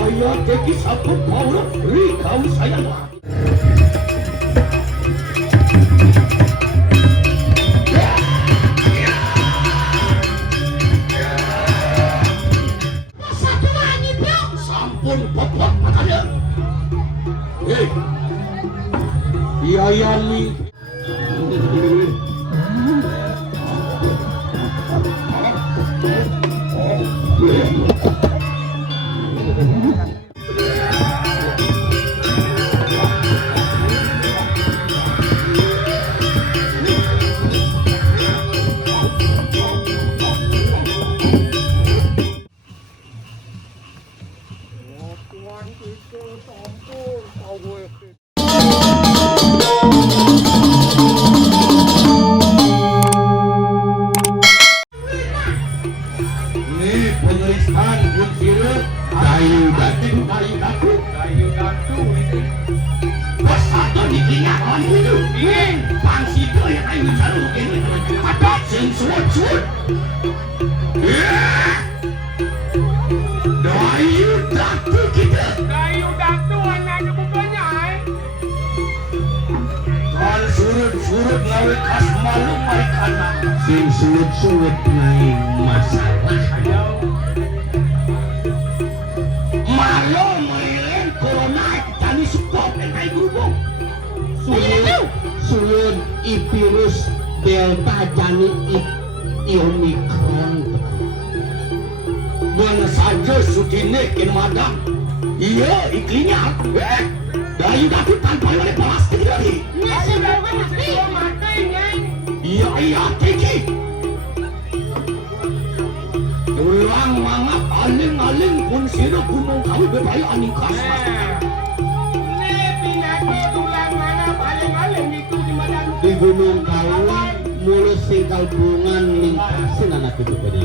Iya teki sabut paura rikau sayang. Sampun popot makanya. Yayami. Surut lawe kas malu maikana sing surut naik masalah malu merilen corona jani support naik berhubung surut virus delta jani omikron mana saja sutine ken madam iya iklinya dayu dapat tanpa oleh plastik lagi iya teki ulang mangap aling pun sira gunung kau berbahaya aning kasar ulang mangap aling itu di gunung kau mulus singkal bungan lingkasin anak itu tadi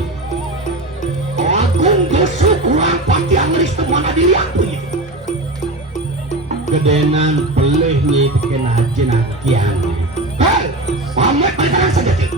agung besok kurang pati angris temuan diri aku ini kedenan pelihnya kena jenakian hei pamet berjalan sedikit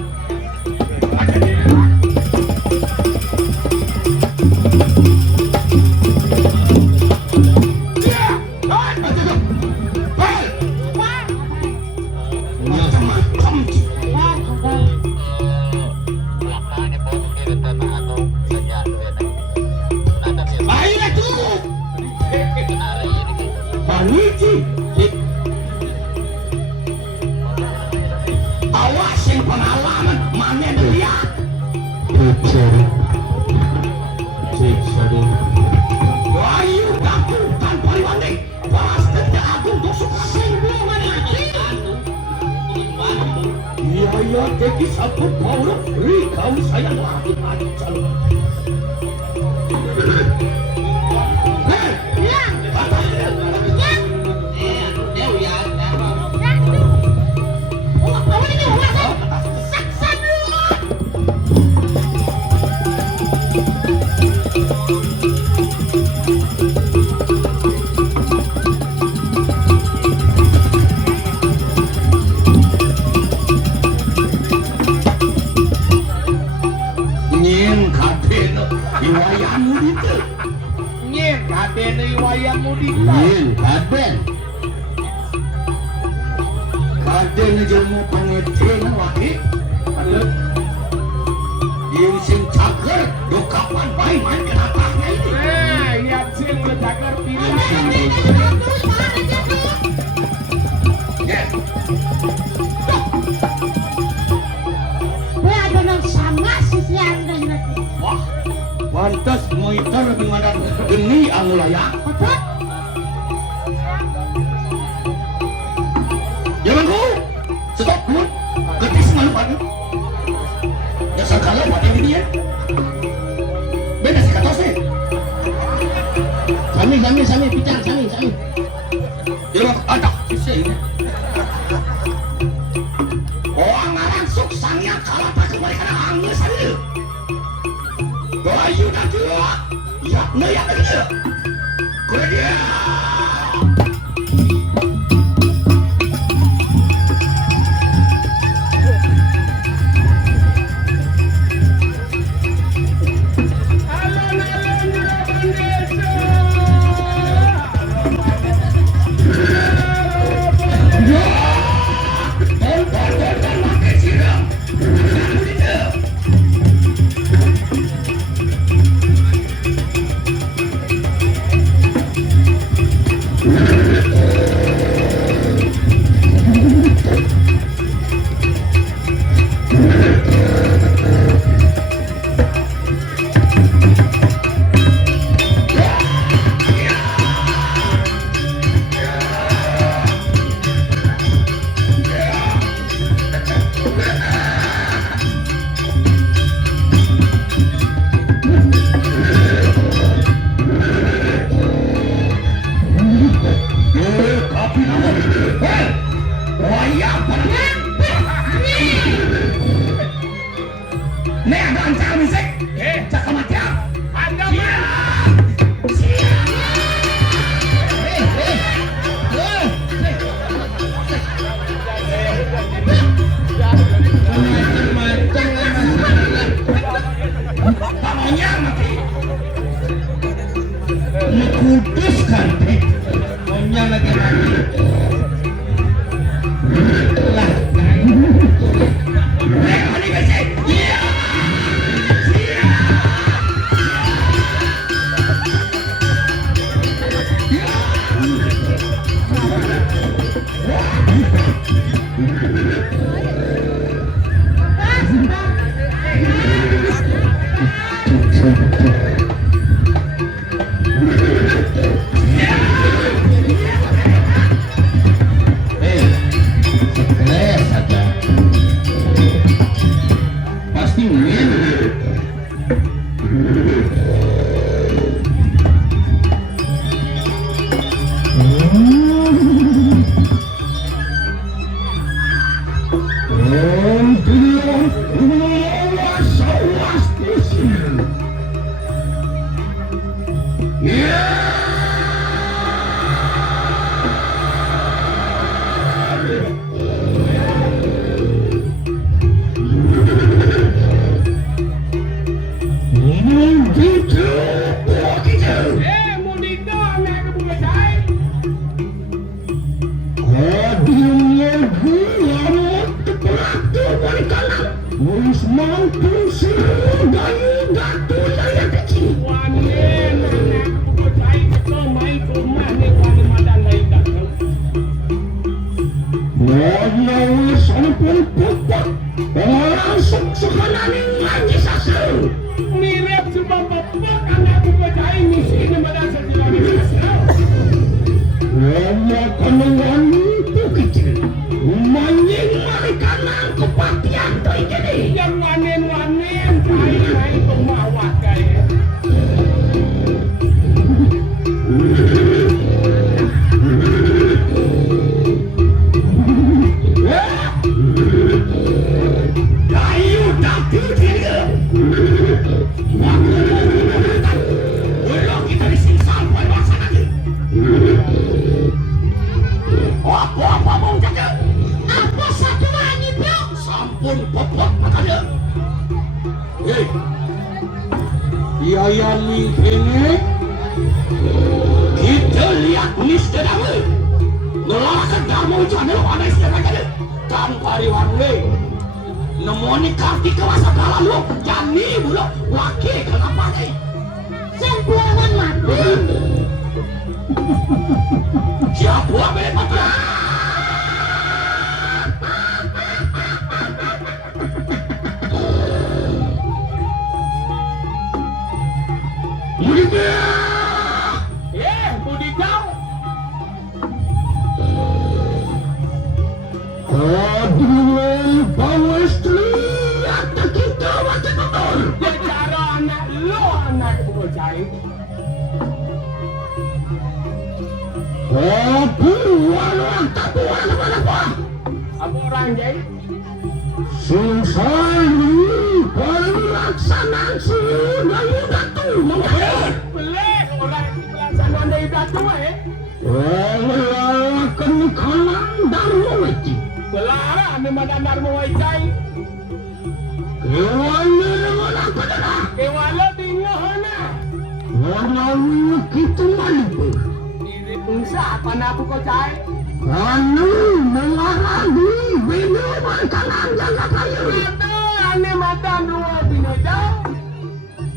awasin pengalaman mana dia ayo daku tanpa riwanding pasti agung dosuk iya teki sabut paura rikau sayang lagi calon kaden jamu pangeten waki yang sing cager do kapan bae main kenapanya itu yang sing cager pilih ada nang sama sisian dengan wah pantas moitar dengan geni angulaya janganku stop pun ketis malu padu ya sakala pakai ini ya beda sih kata sih sami picar sami jangan ada sih orang ngarang suksangnya kalah tak kembali karena angin sari bayu nanti ya naya begitu kue dia Sami ini kita lihat nisda damai ngelalakan dharma ujana wana istilah kade dan pariwanwe nemoni karti kewasa lalu jani bulu wakil kenapa nih sempuangan mati siapa beli mati Sari pelaksanaan dari datu boleh orang pelaksanaan dari datu melalakan kalang dharma wajib belara memang dharma wajib kewana dengan apa dah kewana bingohana warna kita malu diri pungsa apa nak kau cai anu mengaradi minuman kalang jaga kayu ane madam luar binoda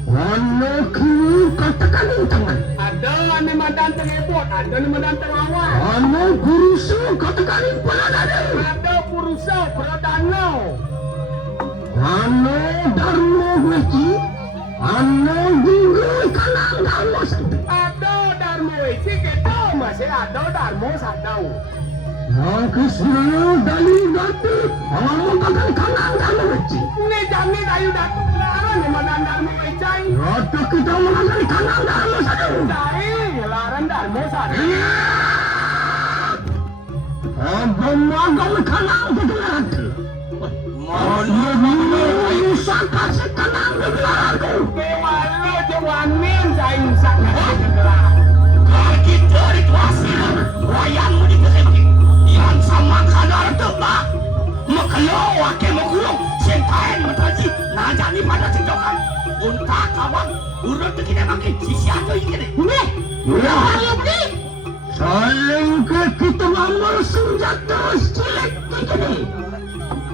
ane kini katakan tangan ada ane madam tengebot ada ane madam tengawal ane purusa katakan peladana ada purusa peladana ane dharma weci ane diri kalang dharma ada dharma weci kita masih ada dharma sadau yang kesini dari datu kamu bakal kalang dharma weci ini jamin ayu datu larang memang dharma weci datu kita mengambil kalang dharma sadau dari larang dharma sadau abang magang kalang datu mana usah kasih kalang datu kewala jawamin saya usah kasih kalang kalau kita dituasi wayangmu dikesempit yang sama kadar tebak makelo wake makulong sentahen matasi najani pada sejokan unta kawan urut kita makin sisi atau ini nih ayo beli saling ke kita ngambil senjata cilik begini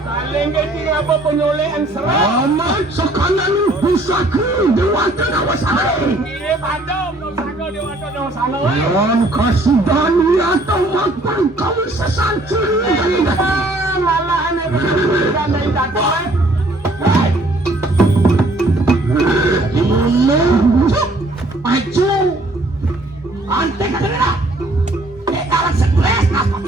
saling ke apa penyolehan serang amat sekanan pusaka dewata dawasana ini padam pusaka dewata dawasana yang kasih dani atau makan kau sesancuri dari dati malah aneh benar dari dati maju antek kata kalah stres napak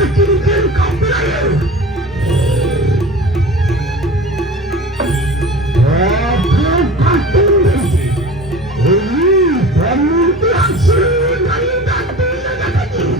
kecil-kecil kau belajar. Aku kantung ini pemutihan sering datu yang kecil.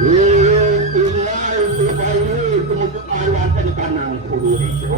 tinggal di Bali kemudian arwahkan di kanan kudu itu.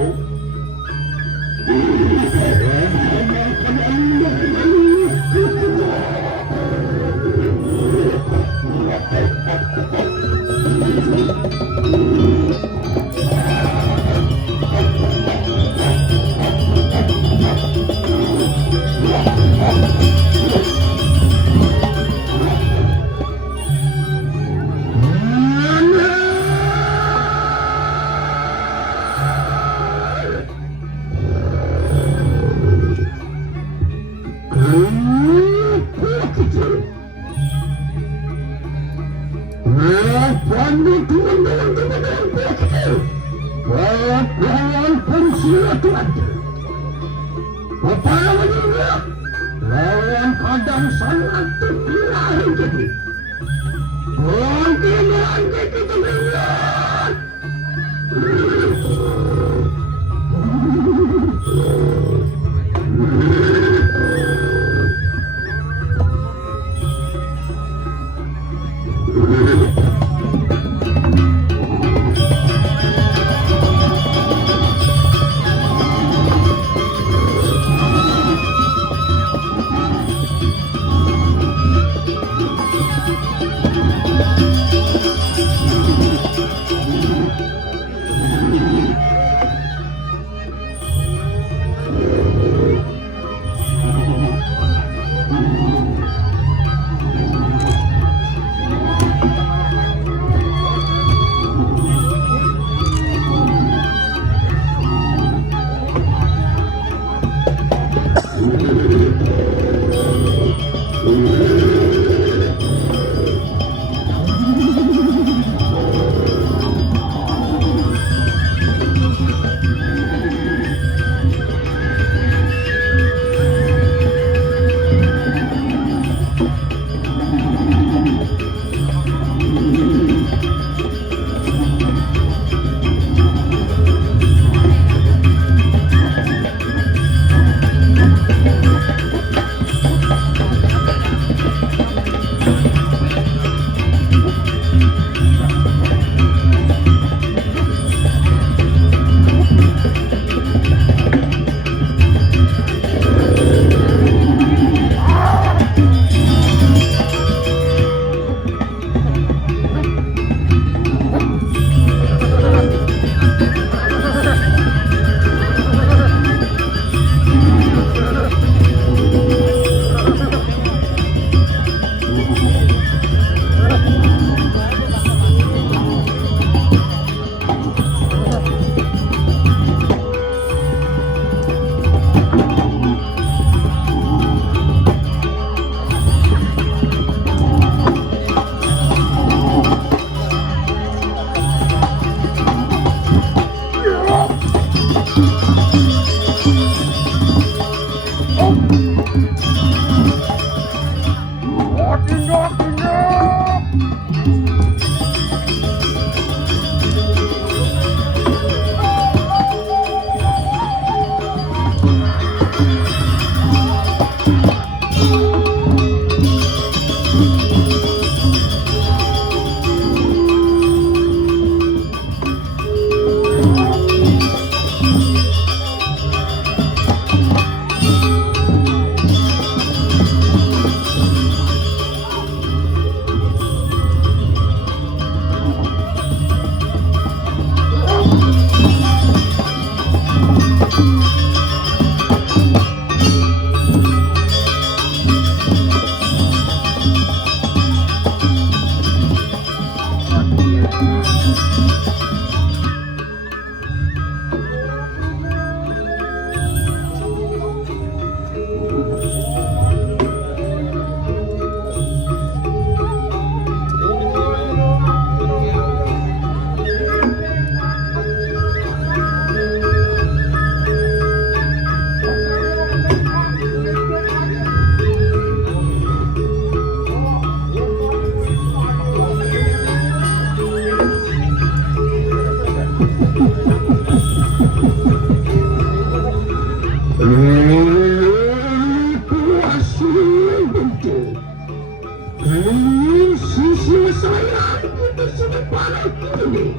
sisi saya itu sudah parah ini.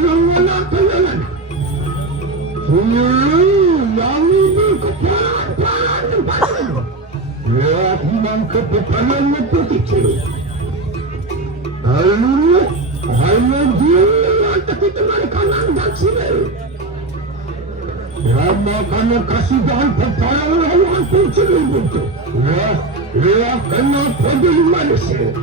Yang mana pengen? Yang ini kepalan. Ya, memang kepalan itu kecil. Hanya dia yang tapi teman kanan dan sini. Ya, makanya kasih jalan kepalan lawan kecil itu. Ya, kena pada manusia.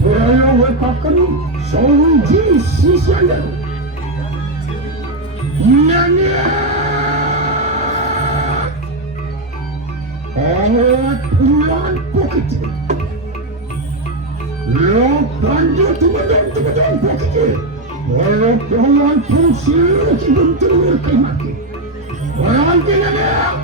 Pura wekakan sonji sisanya nanya awat ulan pokiti lo lanjut teman-teman pokiti walau kawan fungsi bentuk kemaki walau kenanya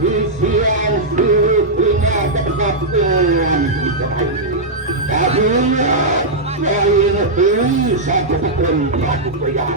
Sisian punya kekepulauan kita. Akhirnya lain ini satu perempat pria.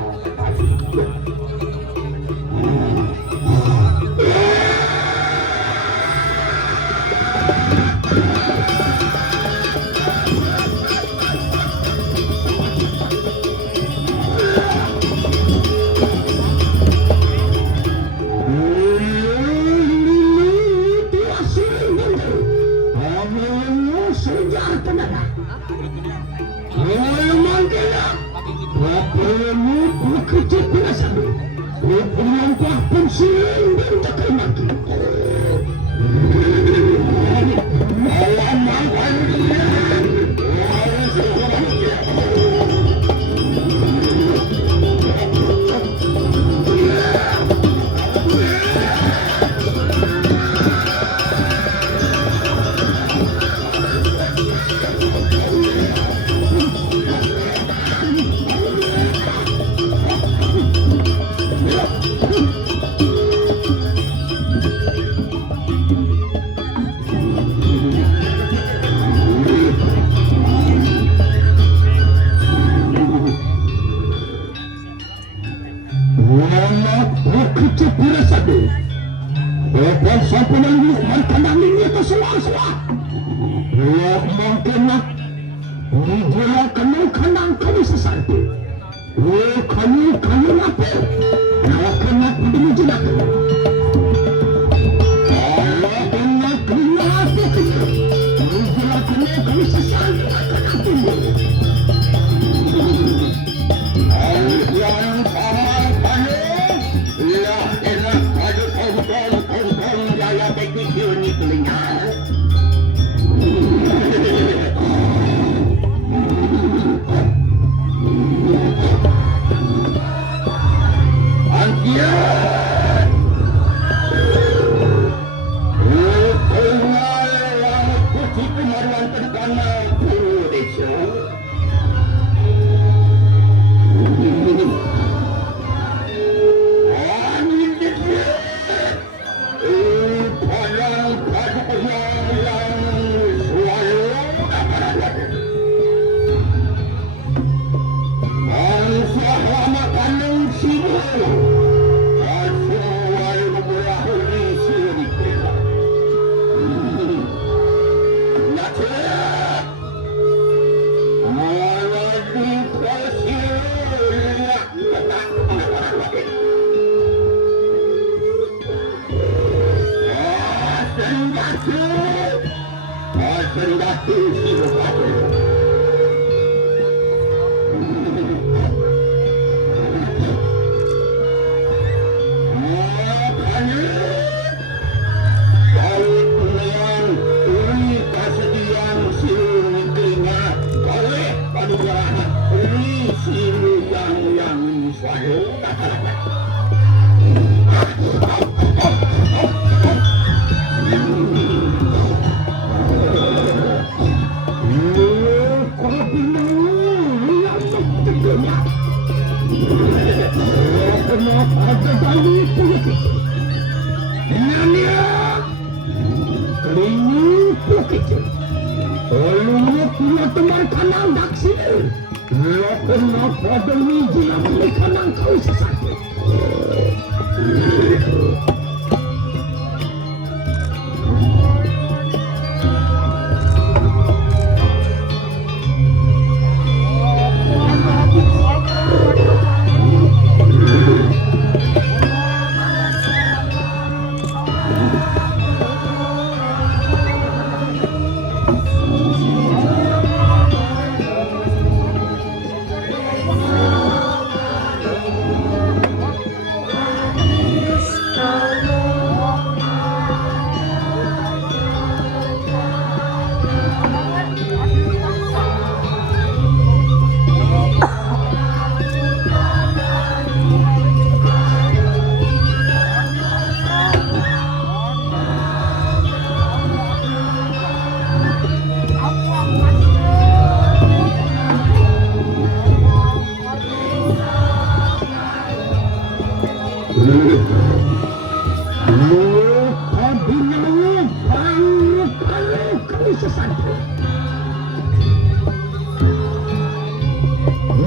sesantri.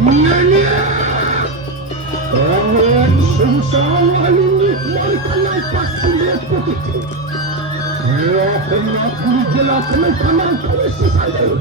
Nanya, kawan susah ini mereka lepas lihat begitu. Ya, kenapa dijelaskan kanan kau sesantri?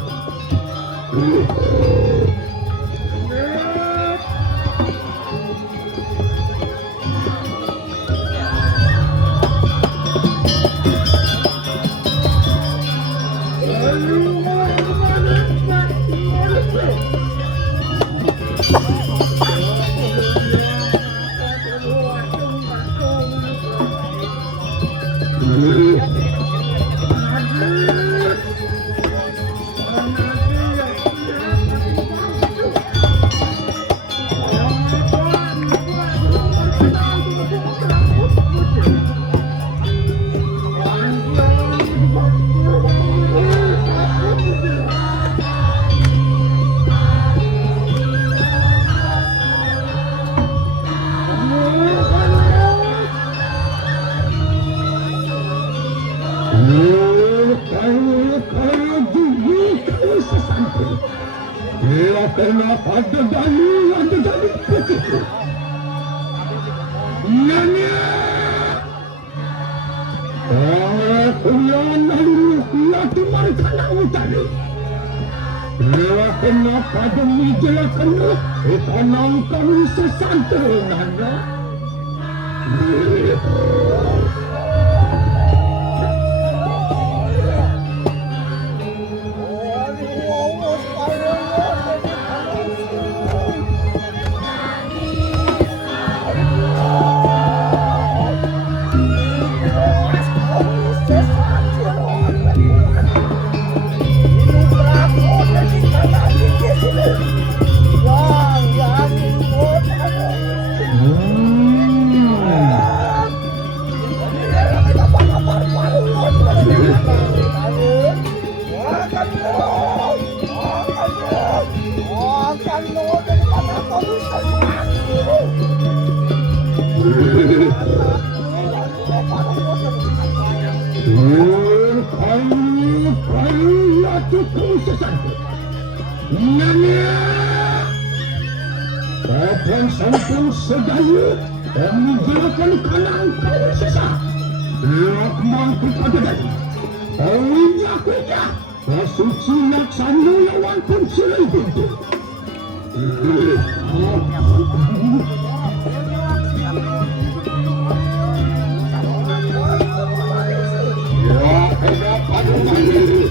Kenapa ada dalil begitu? Nanya, aku yang lalu lagi mereka nak utara. Kenapa demi jelakan ekonom kami sesantri nanya? Kapan sampun sedaya dan menjelaskan kanan kau sesat. Lakman kepada diri. Kau injak-injak. Kasuci laksana lawan pun silai pintu. Ya, kenapa diri?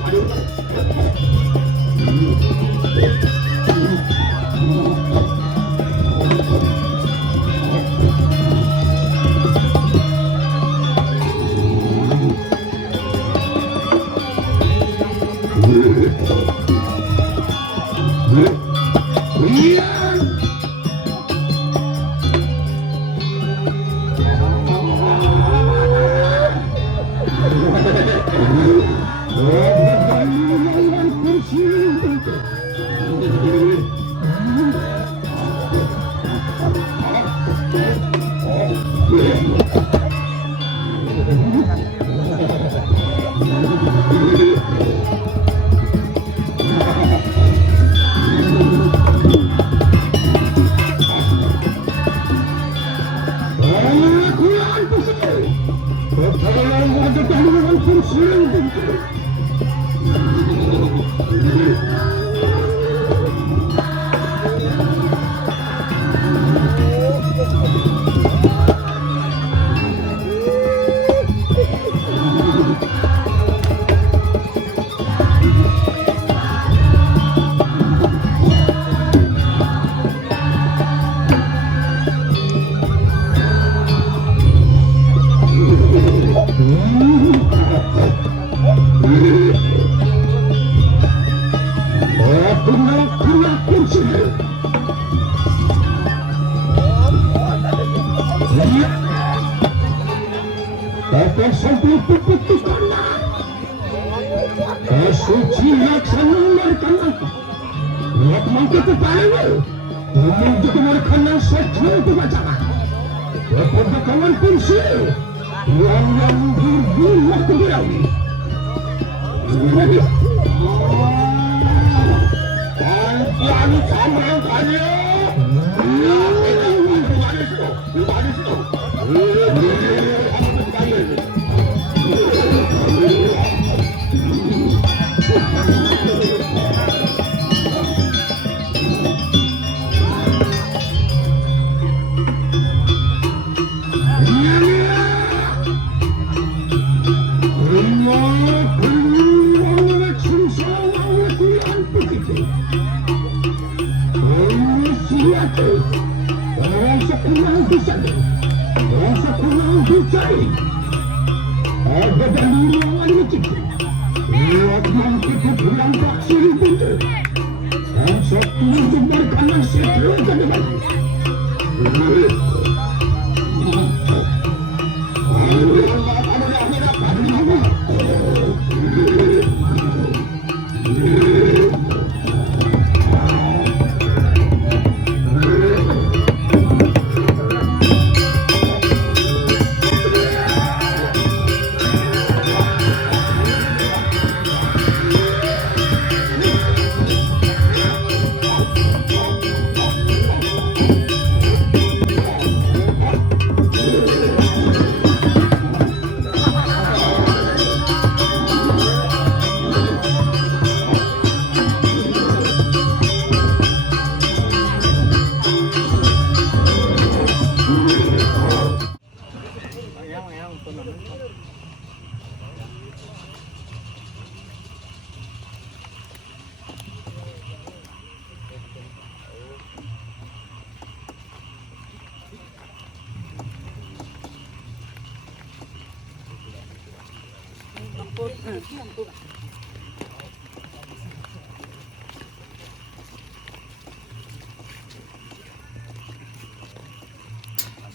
Suci laksana mereka Lakman kepala menuju ke mereka seksa itu bacakan kepada kawan pensil yang berguna ke Bali.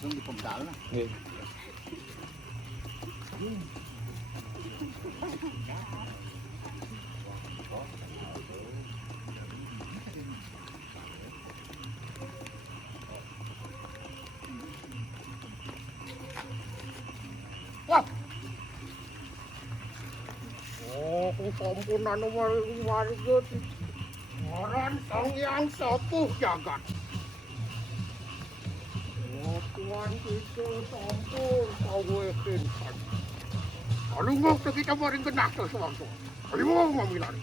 Langsung di pemdal lah. Wah. Oh, kung sampunan naman marigot. Ngaran sang yang sepuh jagat. Tuan kita sampun kawekin kan. Alungok na kita maring genak sa sangso. Alungok mamilan.